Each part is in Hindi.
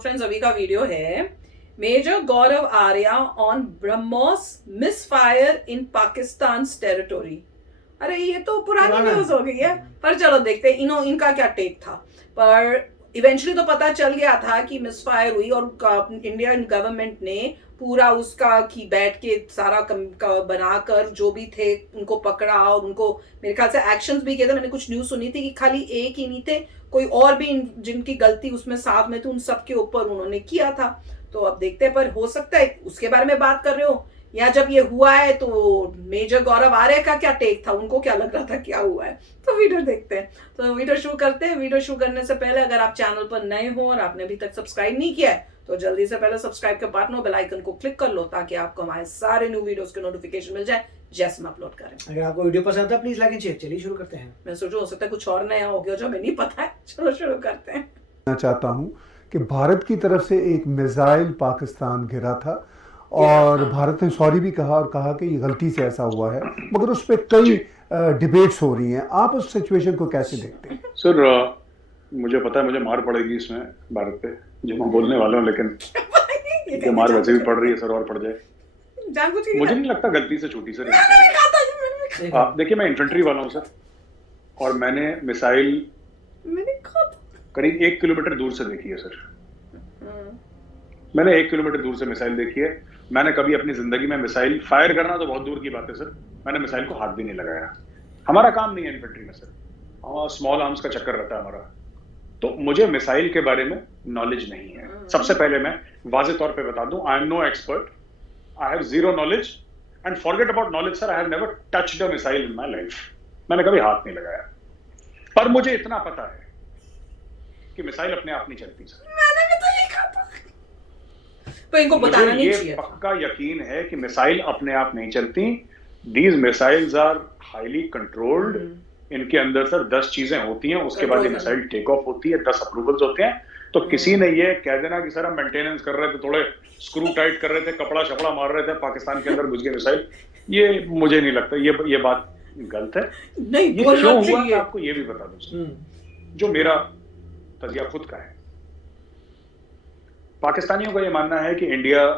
फ्रेंड्स अभी का वीडियो है major Gaurav Arya on BrahMos misfire in Pakistan territory. अरे ये तो पुरानी न्यूज हो गई है, पर चलो देखते हैं इनका क्या टेक था। पर इवेंचुअली तो पता चल गया था कि मिसफायर हुई और इंडियन गवर्नमेंट ने पूरा उसका की बैठ के सारा बनाकर जो भी थे उनको पकड़ा और उनको मेरे ख्याल से एक्शंस भी किए थे। मैंने कुछ न्यूज सुनी थी कि खाली एक ही नहीं थे, कोई और भी जिनकी गलती उसमें साथ में थी उन सबके ऊपर उन्होंने किया था। तो अब देखते हैं, पर हो सकता है उसके बारे में बात कर रहे हो या जब ये हुआ है तो मेजर गौरव आर्य का क्या टेक था, उनको क्या लग रहा था क्या हुआ है। तो वीडियो देखते हैं। तो वीडियो शुरू करते हैं। वीडियो शुरू करने से पहले अगर आप चैनल पर नए हो और आपने अभी तक सब्सक्राइब नहीं किया है तो जल्दी से पहले सब्सक्राइब के बटन और बेल आइकन को क्लिक कर लो ताकि आपको हमारे सारे न्यू वीडियोस के नोटिफिकेशन मिल जाए जैसे हम अपलोड करें। अगर आपको वीडियो पसंद आता है प्लीज लाइक एंड शेयर। चलिए शुरू करते हैं। मैं सोचूं हो सकता है कुछ और नया हो गया जो हमें नहीं पता है। चलो शुरू करते हैं। मैं चाहता हूं कि भारत की तरफ से एक मिसाइल पाकिस्तान गिरा था और भारत ने सॉरी भी कहा और कहा कि ये गलती से ऐसा हुआ है, मगर उस पर कई डिबेट्स हो रही हैं। आप उस सिचुएशन को कैसे देखते हैं? सर मुझे पता है मुझे मार पड़ेगी इसमें भारत पे, जो मैं बोलने वाला हूँ, लेकिन ये मार वैसे भी पड़ रही है सर, और पड़ जाए। मुझे नहीं लगता गलती से छूटी सर। देखिए मैं इन्फेंट्री वाला हूँ सर, और मैंने मिसाइल करीब 1 किलोमीटर दूर से देखी है सर। मैंने 1 किलोमीटर दूर से मिसाइल देखी है। मैंने कभी अपनी जिंदगी में मिसाइल फायर करना तो बहुत दूर की बात है सर, मैंने मिसाइल को हाथ भी नहीं लगाया। हमारा काम नहीं है इन्फेंट्री में सर, स्मॉल आर्म्स का चक्कर रहता है हमारा। तो मुझे मिसाइल के बारे में नॉलेज नहीं है। सबसे पहले मैं वाज़ेह तौर पे बता दूं, I am no expert, I have zero knowledge and forget about knowledge sir, I have never touched a missile in my life. मैंने कभी हाथ नहीं लगाया, पर मुझे इतना पता है कि मिसाइल अपने आप नहीं चलती सर। मैंने भी तो लिखा था, पर इनको बताना नहीं चाहिए। पक्का यकीन है कि मिसाइल अपने आप नहीं चलती। These missiles are highly controlled. इनके अंदर सर 10 चीजें होती हैं, उसके बाद ये मिसाइल टेक ऑफ होती है, 10 अप्रूवल्स होते हैं। तो किसी ने ये कह देना कि सर हम मेंटेनेंस कर रहे थे, थोड़े स्क्रू टाइट कर रहे थे, कपड़ा शपड़ा मार रहे थे, पाकिस्तान के अंदर घुस गए मिसाइल, ये मुझे नहीं लगता, ये बात गलत है। नहीं, ये क्यों हुआ मैं आपको ये भी बता दूं, जो मेरा तजिया खुद का है। पाकिस्तानियों का ये मानना है कि इंडिया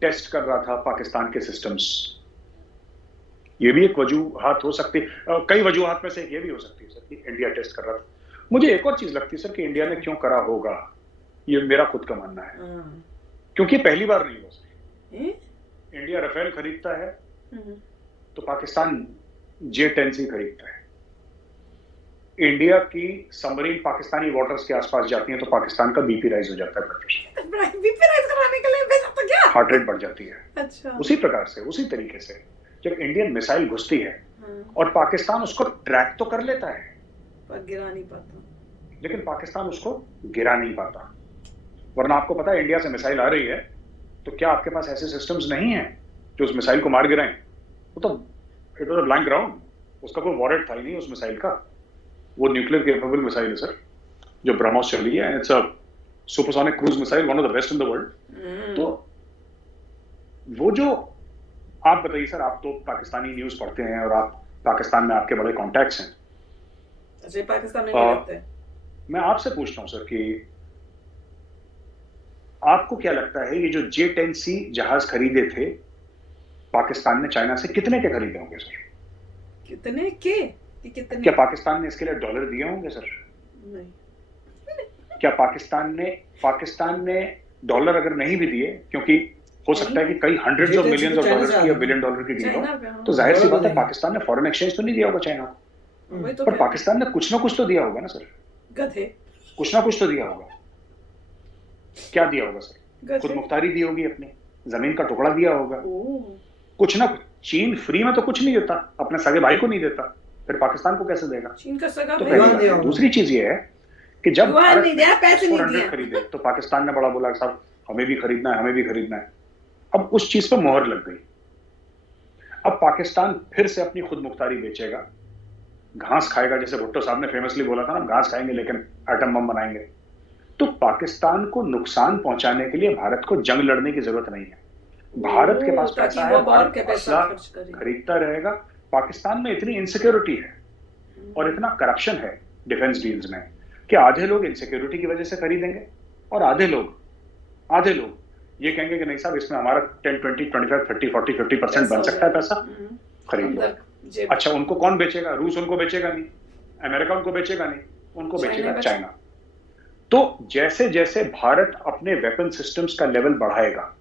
टेस्ट कर रहा था पाकिस्तान के सिस्टम्स। ये भी एक वजूहात हो सकती है, कई वजूहात में से एक ये भी हो सकती है सर कि इंडिया टेस्ट कर रहा था। मुझे एक और चीज लगती है सर कि इंडिया ने क्यों करा होगा, ये मेरा खुद का मानना है, क्योंकि पहली बार नहीं हो सकती। इंडिया राफेल खरीदता है तो पाकिस्तान J-10C खरीदता है। इंडिया की सबमरीन पाकिस्तानी वाटर्स के आसपास जाती है तो पाकिस्तान का बीपी राइज हो जाता है, बीपी राइज कराने के लिए भेजा तो क्या, हार्ट रेट बढ़ जाती है। अच्छा। उसी प्रकार से, उसी तरीके से जब इंडियन मिसाइल घुसती है और पाकिस्तान उसको ट्रैक तो कर लेता है पर गिरा नहीं पाता, लेकिन पाकिस्तान उसको गिरा नहीं पाता। वरना आपको पता है इंडिया से मिसाइल आ रही है तो क्या आपके पास ऐसे सिस्टम्स नहीं है जो उस मिसाइल को मार गिराएं? वो तो it was a blank ground, उसका कोई वॉरेट था ही नहीं उस मिसाइल का। वो न्यूक्लियर केपेबल मिसाइल है सर जो ब्रह्मोस चली है, it's a supersonic cruise missile, one of the best in the world. तो वो जो आप बताइए सर, आप तो पाकिस्तानी न्यूज पढ़ते हैं और आप पाकिस्तान में आपके बड़े कॉन्टैक्ट्स हैं। अच्छा, पाकिस्तान में नहीं लगते। मैं आपसे पूछता हूं सर कि आपको क्या लगता है ये जो J-10C जहाज खरीदे थे पाकिस्तान ने चाइना से, कितने के खरीदे होंगे सर? कितने के? कितने? क्या पाकिस्तान ने इसके लिए डॉलर दिए होंगे सर? नहीं। क्या पाकिस्तान ने डॉलर अगर नहीं भी दिए, क्योंकि हो सकता है कि कई hundreds of millions of dollars की या बिलियन डॉलर की डी हो, तो जाहिर सी बात है पाकिस्तान ने फॉरेन एक्सचेंज तो नहीं दिया होगा चाइना को, पर पाकिस्तान ने कुछ ना कुछ तो दिया होगा ना सर। गधे, कुछ ना कुछ तो दिया होगा। क्या दिया होगा सर? खुद मुख्तारी दी होगी, अपनी जमीन का टुकड़ा दिया होगा, कुछ ना कुछ। चीन फ्री में तो कुछ नहीं देता, अपने सगे भाई को नहीं देता, फिर पाकिस्तान को कैसे देगा? चीन का सगा भाई। दूसरी चीज ये है कि जब पैसे नहीं दिए खरीदे तो पाकिस्तान ने बड़ा बोला साहब हमें भी खरीदना है, हमें भी खरीदना है। अब उस चीज पर मोहर लग गई। अब पाकिस्तान फिर से अपनी खुद मुख्तारी बेचेगा, घास खाएगा, जैसे भुट्टो साहब ने फेमसली बोला था ना, घास खाएंगे लेकिन एटम बम बनाएंगे। तो पाकिस्तान को नुकसान पहुंचाने के लिए भारत को जंग लड़ने की जरूरत नहीं है। भारत के पास पैसा है, भारत असला खरीदता रहेगा। पाकिस्तान में इतनी इनसिक्योरिटी है और इतना करप्शन है डिफेंस डील्स में कि आधे लोग इनसिक्योरिटी की वजह से खरीदेंगे और आधे लोग आधे लोग ये कहेंगे कि नहीं साहब इसमें हमारा 10, 20, 25, 30, 40, 50% बन सकता है पैसा, खरीद लो। अच्छा, उनको कौन बेचेगा? रूस उनको बेचेगा नहीं, अमेरिका उनको बेचेगा नहीं, उनको बेचेगा चाइना। तो जैसे जैसे भारत अपने वेपन सिस्टम्स का लेवल बढ़ाएगा,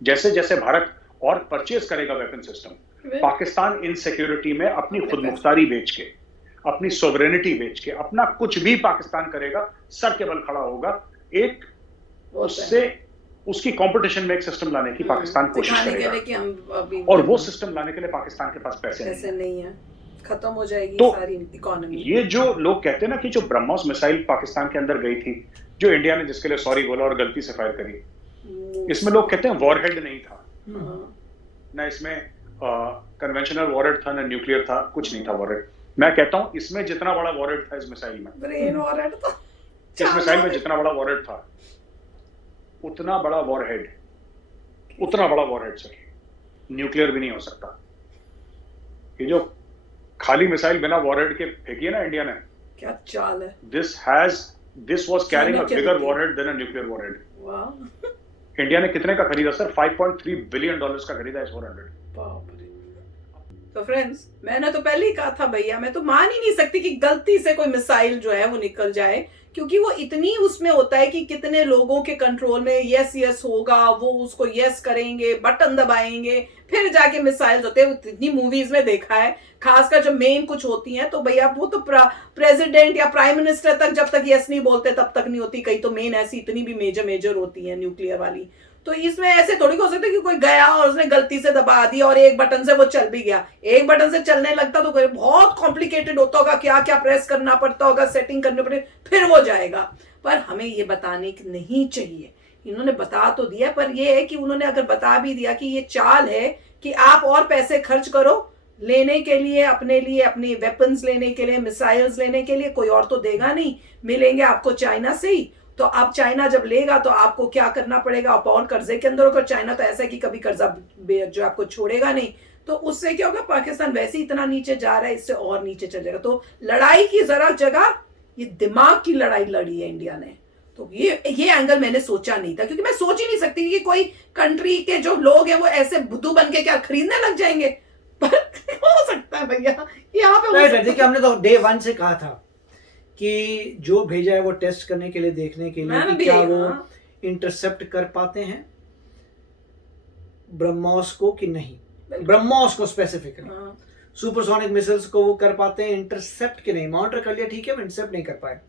जैसे जैसे भारत और परचेज करेगा वेपन सिस्टम, पाकिस्तान इन सिक्योरिटी में अपनी खुद मुख्तारी बेच के, अपनी सोवरेनिटी बेच के, अपना कुछ भी पाकिस्तान करेगा, सर के बल खड़ा होगा। एक उससे उसकी कंपटीशन में एक सिस्टम लाने की पाकिस्तान कोशिश करेगा, और वो सिस्टम लाने के लिए पाकिस्तान के पास पैसे नहीं है, खत्म हो जाएगी तो सारी इकोनॉमी। ये जो लोग कहते हैं ना कि जो ब्रह्मोस मिसाइल पाकिस्तान के अंदर गई थी, जो इंडिया ने जिसके लिए सॉरी बोला और गलती से फायर करी, इसमें लोग कहते हैं वॉरहेड नहीं था ना, इसमें कन्वेंशनल वॉरहेड था ना न्यूक्लियर था, कुछ नहीं था वॉरहेड। मैं कहता हूं इसमें जितना बड़ा वॉरहेड था इस मिसाइल में, ब्रेन वॉरहेड था, इस मिसाइल में जितना बड़ा वॉरहेड था, उतना बड़ा वॉरहेड सर न्यूक्लियर भी नहीं हो सकता। ये जो खाली मिसाइल बिना वॉरहेड के फेंकी है ना इंडिया ने, क्या चाल है। This was carrying a bigger warhead than a nuclear warhead. वाह, इंडिया ने कितने का खरीदा सर? $5.3 बिलियन का खरीदा इस 400। बाप रे। तो फ्रेंड्स, मैंने तो पहले ही कहा था भैया, मैं तो मान ही नहीं सकती कि गलती से कोई मिसाइल जो है वो निकल जाए, क्योंकि वो इतनी उसमें होता है कि कितने लोगों के कंट्रोल में यस यस होगा, वो उसको यस करेंगे, बटन दबाएंगे, फिर जाके मिसाइल्स होते हैं। इतनी मूवीज में देखा है, खासकर जब मेन कुछ होती हैं तो भैया वो तो प्रेसिडेंट या प्राइम मिनिस्टर तक जब तक यस नहीं बोलते तब तक नहीं होती। कई तो मेन ऐसी इतनी भी मेजर होती है न्यूक्लियर वाली। तो इसमें ऐसे थोड़ी हो सकता है कि कोई गया और उसने गलती से दबा दिया और एक बटन से वो चल भी गया। एक बटन से चलने लगता तो बहुत कॉम्प्लिकेटेड होता होगा, क्या क्या प्रेस करना पड़ता होगा, सेटिंग करनी पड़े, फिर वो जाएगा। पर हमें ये बताने की नहीं चाहिए। इन्होंने बता तो दिया, पर ये है कि उन्होंने अगर बता भी दिया कि ये चाल है कि आप और पैसे खर्च करो लेने के लिए, अपने लिए, अपनी वेपन्स लेने के लिए, मिसाइल्स लेने के लिए, कोई और तो देगा नहीं, मिलेंगे आपको चाइना से ही। तो अब चाइना जब लेगा तो आपको क्या करना पड़ेगा, आप और कर्जे के अंदर होकर, चाइना तो ऐसा है कि कभी कर्जा जो आपको छोड़ेगा नहीं, तो उससे क्या होगा, पाकिस्तान वैसे ही इतना नीचे जा रहा है, इससे और नीचे चल जाएगा। तो लड़ाई की जरा जगह ये दिमाग की लड़ाई लड़ी है इंडिया ने। तो ये एंगल मैंने सोचा नहीं था, क्योंकि मैं सोच ही नहीं सकती कि कोई कंट्री के जो लोग हैं वो ऐसे बुद्धू बन के क्या खरीदने लग जाएंगे। पर हो सकता है भैया यहाँ पे। देखिए, हमने तो डे 1 से कहा था कि जो भेजा है वो टेस्ट करने के लिए, देखने के लिए कि क्या वो इंटरसेप्ट कर पाते हैं ब्रह्मोस को कि नहीं, ब्रह्मोस को स्पेसिफिकली, सुपरसोनिक मिसाइल्स को वो कर पाते हैं इंटरसेप्ट के नहीं। मॉनिटर कर लिया ठीक है, इंटरसेप्ट नहीं कर पाए।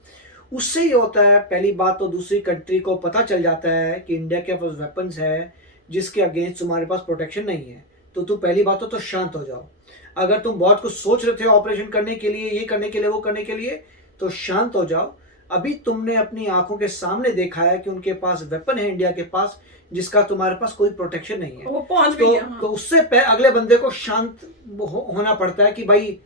उससे ये होता है पहली बात तो दूसरी कंट्री को पता चल जाता है कि इंडिया के पास वेपन्स है जिसके अगेंस्ट तुम्हारे पास प्रोटेक्शन नहीं है। तो तुम पहली बात तो शांत हो जाओ। अगर तुम बहुत कुछ सोच रहे थे ऑपरेशन करने के लिए, ये करने के लिए, वो करने के लिए, तो शांत हो जाओ। अभी तुमने अपनी आंखों के सामने देखा है कि उनके पास वेपन है इंडिया के पास जिसका तुम्हारे पास कोई प्रोटेक्शन नहीं है। वो पहुंच भी गया। तो उससे अगले बंदे को शांत होना पड़ता है कि भाई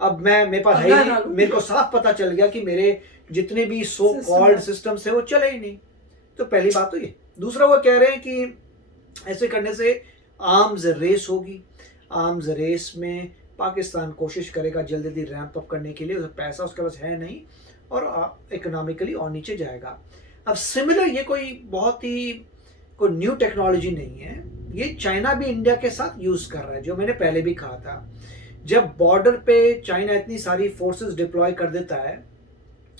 अब मेरे पास है ही, मेरे को साफ पता चल गया कि मेरे जितने भी सो कॉल्ड सिस्टम्स है वो चले ही नहीं। तो पहली बात तो ये। दूसरा वो कह रहे हैं कि ऐसे करने से आर्म्स रेस होगी। आर्म्स रेस में पाकिस्तान कोशिश करेगा जल्दी रैंप अप करने के लिए, उसे पैसा उसके पास है नहीं और इकोनॉमिकली और नीचे जाएगा। अब सिमिलर ये कोई बहुत ही कोई न्यू टेक्नोलॉजी नहीं है, ये चाइना भी इंडिया के साथ यूज कर रहा है, जो मैंने पहले भी कहा था। जब बॉर्डर पे चाइना इतनी सारी फोर्सेस डिप्लॉय कर देता है,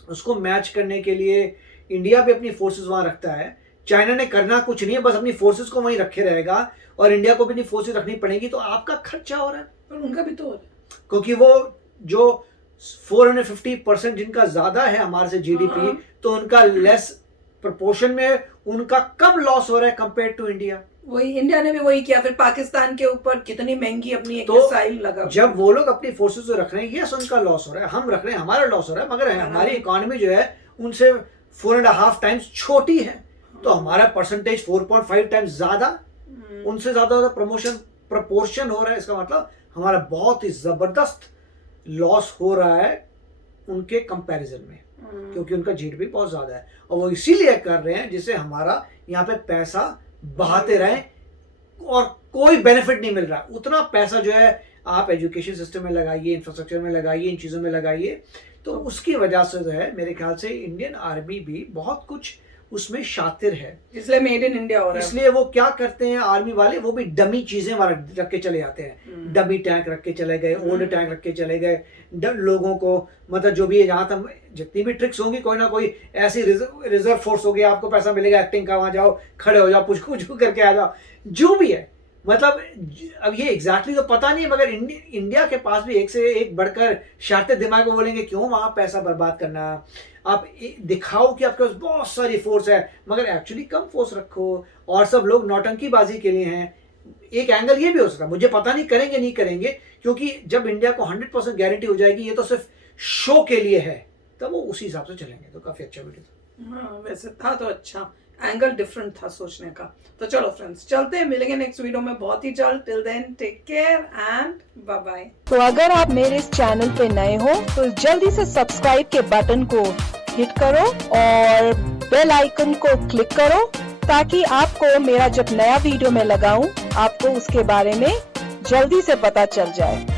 उसको मैच करने के लिए इंडिया भी अपनी फोर्सेस वहां रखता है। चाइना ने करना कुछ नहीं है, बस अपनी फोर्सेस को वहीं रखे रहेगा और इंडिया को भी अपनी फोर्सेस रखनी पड़ेगी। तो आपका खर्चा हो रहा है पर उनका भी तो हो रहा है, क्योंकि वो जो 450% जिनका ज्यादा है हमारे से जीडीपी, तो उनका लेस प्रोपोर्शन में उनका कम लॉस हो रहा है कंपेयर टू इंडिया। वही इंडिया ने भी वही किया, फिर पाकिस्तान के ऊपर कितनी महंगी अपनी एक मिसाइल लगा। जब वो लोग अपनी फोर्सेस को रख रहे हैं, यस उनका लॉस हो रहा है, हम रख रहे हैं, हमारा लॉस हो रहा है, मगर हमारी इकोनॉमी जो है उनसे 4.5 टाइम्स छोटी है, तो हमारा परसेंटेज 4.5 टाइम्स ज्यादा, उनसे ज्यादा प्रपोर्शन हो रहा है। इसका मतलब हमारा बहुत ही जबरदस्त लॉस हो रहा है उनके कंपैरिजन में, क्योंकि उनका जीडीपी बहुत ज्यादा है और वो इसीलिए कर रहे हैं जिससे हमारा यहाँ पे पैसा बहाते रहे और कोई बेनिफिट नहीं मिल रहा। उतना पैसा जो है आप एजुकेशन सिस्टम में लगाइए, इंफ्रास्ट्रक्चर में लगाइए, इन चीज़ों में लगाइए, तो उसकी वजह से जो है मेरे ख्याल से इंडियन आर्मी भी बहुत कुछ उसमें शातिर है, इसलिए मेड इन इंडिया हो रहा है। इसलिए वो क्या करते हैं आर्मी वाले, वो भी डमी चीजें रख के चले जाते हैं। डमी टैंक रख के चले गए, ओल्ड टैंक रख के चले गए, लोगों को मतलब जो भी है, जहाँ तक जितनी भी ट्रिक्स होंगी, कोई ना कोई ऐसी रिजर्व फोर्स होगी, आपको पैसा मिलेगा एक्टिंग का, वहां जाओ खड़े हो जाओ, पुछ करके आ जाओ, जो भी है। मतलब अब ये एग्जैक्टली तो पता नहीं, मगर इंडिया के पास भी एक से एक बढ़कर शातिर दिमाग को बोलेंगे क्यों वहां पैसा बर्बाद करना, आप दिखाओ कि आपके पास बहुत सारी फोर्स है, मगर एक्चुअली कम फोर्स रखो, और सब लोग नौटंकीबाजी के लिए हैं। एक एंगल ये भी हो सकता है, मुझे पता नहीं करेंगे नहीं करेंगे, क्योंकि जब इंडिया को 100% गारंटी हो जाएगी ये तो सिर्फ शो के लिए है, तब वो उसी हिसाब से चलेंगे। तो काफी अच्छा वीडियो था। हाँ, वैसे था तो अच्छा, एंगल डिफरेंट था सोचने का। तो चलो फ्रेंड्स, चलते हैं, मिलेंगे नेक्स्ट वीडियो में बहुत ही जल्द। Till then take care and bye bye. तो अगर आप मेरे इस चैनल पे नए हो तो जल्दी से सब्सक्राइब के बटन को हिट करो और बेल आइकन को क्लिक करो, ताकि आपको मेरा जब नया वीडियो मैं लगाऊं आपको उसके बारे में जल्दी से पता चल जाए।